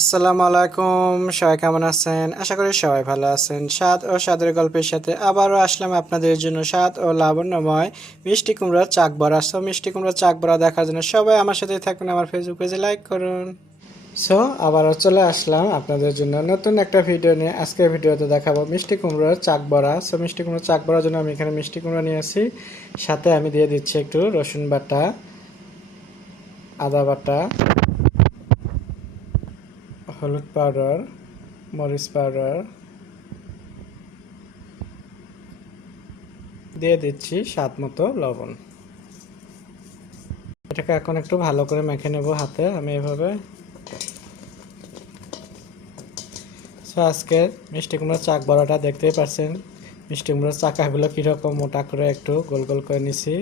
আসসালামু আলাইকুম, সবাই কেমন আছেন? আশা করি সবাই ভালো আছেন। স্বাদ ও স্বাদের গল্পের সাথে আবারও আসলাম আপনাদের জন্য স্বাদ ও লাবণ্যময় মিষ্টি কুমড়ার চাক বড়া। সো মিষ্টি কুমড়ার চাক বড়া দেখার জন্য সবাই আমার সাথে থাকুন, আমার ফেসবুক পেজে লাইক করুন। সো আবারও চলে আসলাম আপনাদের জন্য নতুন একটা ভিডিও নিয়ে। আজকের ভিডিওতে দেখাবো মিষ্টি কুমড়ার চাক বড়া। সো মিষ্টি কুমড়ার চাক বড়ার জন্য আমি এখানে মিষ্টি কুমড়া নিয়েছি, সাথে আমি দিয়ে দিচ্ছি একটু রসুন বাটা, আদা বাটা, হলুদ পাউডার, মরিচ পাউডার, দিয়ে দিচ্ছি স্বাদ মতো লবণ। এটাকে এখন একটু ভালো করে মেখে নেব হাতে আমি এভাবে। সো আজকের মিষ্টি কুমড়ার চাক বড়াটা দেখতেই পাচ্ছেন, মিষ্টি কুমড়ার চাকাগুলো কীরকম মোটা করে একটু গোল গোল করে নিছি,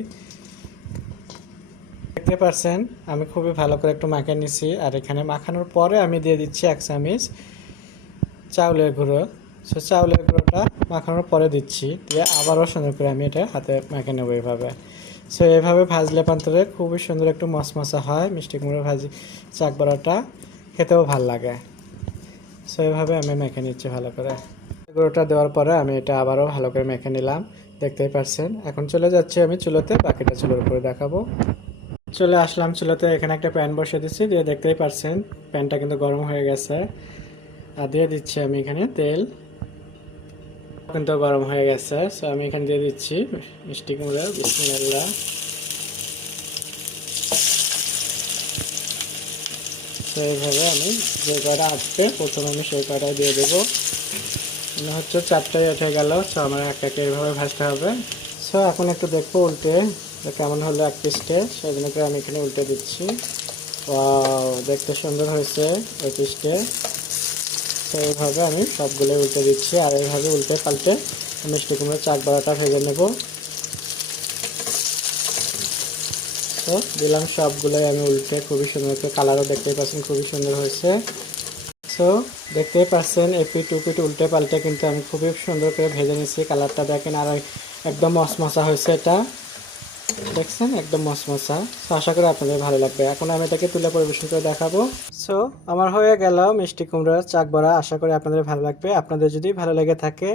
দেখতে পাচ্ছেন। আমি খুবই ভালো করে একটু মাখিয়ে নিছি। আর এখানে মাখানোর পরে আমি দিয়ে দিচ্ছি 1 চামচ চাউলের গুঁড়ো। সো চাউলের গুঁড়োটা মাখানোর পরে দিচ্ছি, দিয়ে আবারও সুন্দর করে আমি এটা হাতে মেখে নেবো এইভাবে। সো এভাবে ভাজলে পান্তরে খুবই সুন্দর একটু মশমশা হয় মিষ্টি কুমড়ো ভাজি চাক বড়াটা, খেতেও ভাল লাগে। সো এভাবে আমি মেখে নিচ্ছি ভালো করে। গুঁড়োটা দেওয়ার পরে আমি এটা আবারও ভালো করে মেখে নিলাম, দেখতেই পাচ্ছেন। এখন চলে যাচ্ছি আমি চুলোতে, বাকিটা চুলোর উপরে দেখাবো। চলে আসলাম চুলোতে, এখানে একটা প্যান বসিয়ে দিচ্ছি, দিয়ে দেখতেই পাচ্ছেন প্যানটা কিন্তু গরম হয়ে গেছে। আর দিয়ে দিচ্ছি আমি এখানে তেল, কিন্তু গরম হয়ে গেছে। সো আমি এখানে দিয়ে দিচ্ছি মিষ্টি কুমড়া। বিসমিল্লাহ। তো এইভাবে আমি যে কয়টা আসবে প্রথমে আমি সেই কয়টা দিয়ে দেবো। মনে হচ্ছে 4টাই উঠে গেল। সো আমার এক একে এইভাবে ভাজতে হবে। সো এখন একটু দেখবো উল্টে কেমন হলো এক পিসটে, সেই জন্য করে আমি এখানে উল্টে দিচ্ছি। দেখতে সুন্দর হয়েছে এই পিসটে। তো এইভাবে আমি সবগুলো উল্টে দিচ্ছি, আর এইভাবে উল্টে পাল্টে মিষ্টি কুমড়োর চাক বড়াটা ভেজে নেব। তো দিলাম সবগুলোই আমি উল্টে, খুবই সুন্দর একটা কালারও দেখতেই পাচ্ছেন খুবই সুন্দর হয়েছে। সো দেখতেই পাচ্ছেন এপিট উপিট উল্টে পাল্টে কিন্তু আমি খুবই সুন্দর করে ভেজে নিচ্ছি। কালারটা দেখেন, আর একদম মশমশা হয়েছে এটা, দেখছেন একদম মশমশা। সো আশা করি আপনাদের ভালো লাগবে। এখন আমি এটাকে তুলে পরিবেশন করে দেখাবো। সো আমার হয়ে গেল মিষ্টি কুমড়ার চাক বড়া। আশা করি আপনাদের ভালো লাগবে। আপনাদের যদি ভালো লেগে থাকে,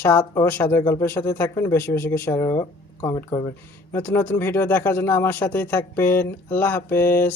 স্বাদ ও স্বাদের গল্পের সাথেই থাকবেন, বেশি বেশি করে শেয়ার ও কমেন্ট করবেন। নতুন নতুন ভিডিও দেখার জন্য আমার সাথেই থাকবেন। আল্লাহ হাফেজ।